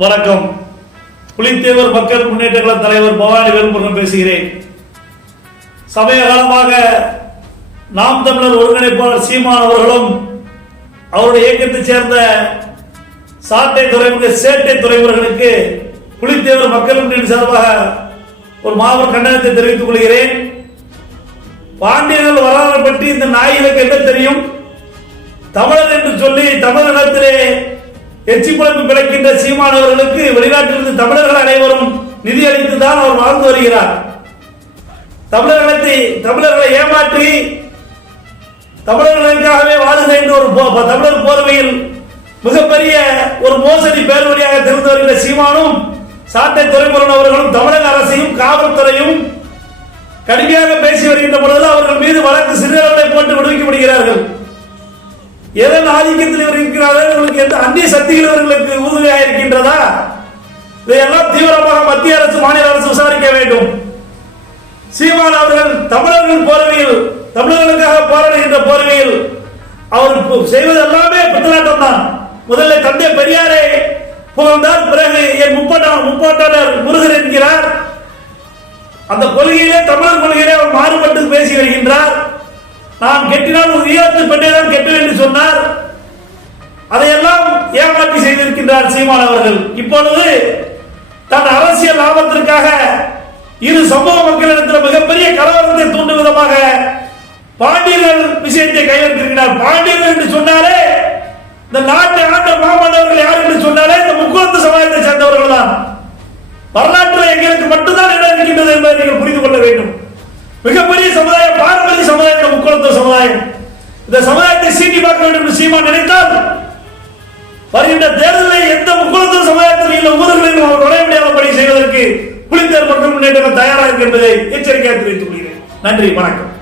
வணக்கம். புலித்தேவர் மக்கள் முன்னேற்ற கழக தலைவர் பவானி வேல்முருகன் பேசுகிறேன். சமய காலமாக நாம் தமிழர் ஒருங்கிணைப்பாளர் சீமான் அவர்களும் அவருடைய இயக்கத்தைச் சேர்ந்த சாட்டை துறைமுக சேட்டை துறைமுகர்களுக்கு புலித்தேவர் மக்கள் முன்னேற்ற சார்பாக ஒரு மாபெரும் கண்டனத்தை தெரிவித்துக் கொள்கிறேன். பாண்டியர்கள் வரலாறு பற்றி இந்த நாய்களுக்கு என்ன தெரியும்? தமிழர் என்று சொல்லி தமிழகத்திலே எச்சி குழம்பு பிழைக்கின்ற சீமானவர்களுக்கு வெளிநாட்டிலிருந்து தமிழர்கள் அனைவரும் நிதி அளித்து தான் அவர் வாழ்ந்து வருகிறார். தமிழர்களை தமிழர்களை ஏமாற்றி தமிழர்களுக்காகவே வாழுக என்று ஒரு போ- தமிழர் போர்வையில் மிகப்பெரிய ஒரு மோசடி பேர் வழியாக திறந்து வருகிற சீமானும் சாட்டை துறைமுருகன் அவர்களும் தமிழக அரசையும் காவல்துறையும் கடுமையாக பேசி வருகின்ற பொழுது அவர்கள் மீது வழக்கு சிறுவர்களை போட்டு விடுவிக்கப்படுகிறார்கள். எதன் ஆதிக்கத்தில் இவர் இருக்கிறார்கள்? இவர்களுக்கு எந்த அந்நிய சக்திகள் இவர்களுக்கு உறுதுணையாக இருக்கின்றதா இதையெல்லாம் தீவிரமாக மத்திய அரசு மாநில அரசு விசாரிக்க வேண்டும். சீமான் அவர்கள் தமிழர்கள் போர்வையில் தமிழர்களுக்காக போராடுகின்ற போர்வையில் அவர் செய்வது எல்லாமே பித்தலாட்டம் தான் முதல்ல தந்தை பெரியாரை புகழ்ந்தார் பிறகு என் முப்பட்டாளர் முப்பட்டாளர் முருகன் என்கிறார். அந்த கொள்கையிலே தமிழர் கொள்கையிலே அவர் மாறுபட்டு பேசி வருகின்றார். நான் கெட்டினால் ஒரு ஈரத்து பெண்ணை தான் கெட்டுவேன் என்று சொன்னார். அதையெல்லாம் ஏமாற்றி செய்திருக்கின்றார் சீமான் அவர்கள். இப்பொழுது தன் அரசியல் லாபத்திற்காக இரு சமூக மக்களிடத்தில் மிகப்பெரிய கலவரத்தை தூண்டும் விதமாக பாண்டியர்கள் விஷயத்தை கையெழுத்திருக்கிறார் பாண்டியர்கள் என்று சொன்னாலே இந்த நாட்டை ஆண்ட மாமன்னர்கள் யார் என்று சொன்னாலே இந்த முக்குவத்து சமுதாயத்தை சேர்ந்தவர்கள் தான். வரலாற்றில் எங்களுக்கு மட்டும்தான் இடம் இருக்கின்றது என்பதை நீங்கள் புரிந்து கொள்ள வேண்டும். மிகப்பெரிய சமுதாயம் பாரம்பரிய சமுதாயம் இந்த முக்குளத்து சமுதாயம். இந்த சமுதாயத்தை சீட்டி பார்க்க வேண்டும் என்று சீமா நினைத்தால் வருகின்ற தேர்தலில் எந்த முக்குளத்து சமுதாயத்தில் உள்ள ஊர்களிலும் அவர் நுழைய முடியாதபடி செய்வதற்கு புலித்தேர் மக்கள் முன்னேற்றம் தயாராக இருக்கு என்பதை எச்சரிக்கையாக தெரிவித்துக் கொள்கிறேன். நன்றி வணக்கம்.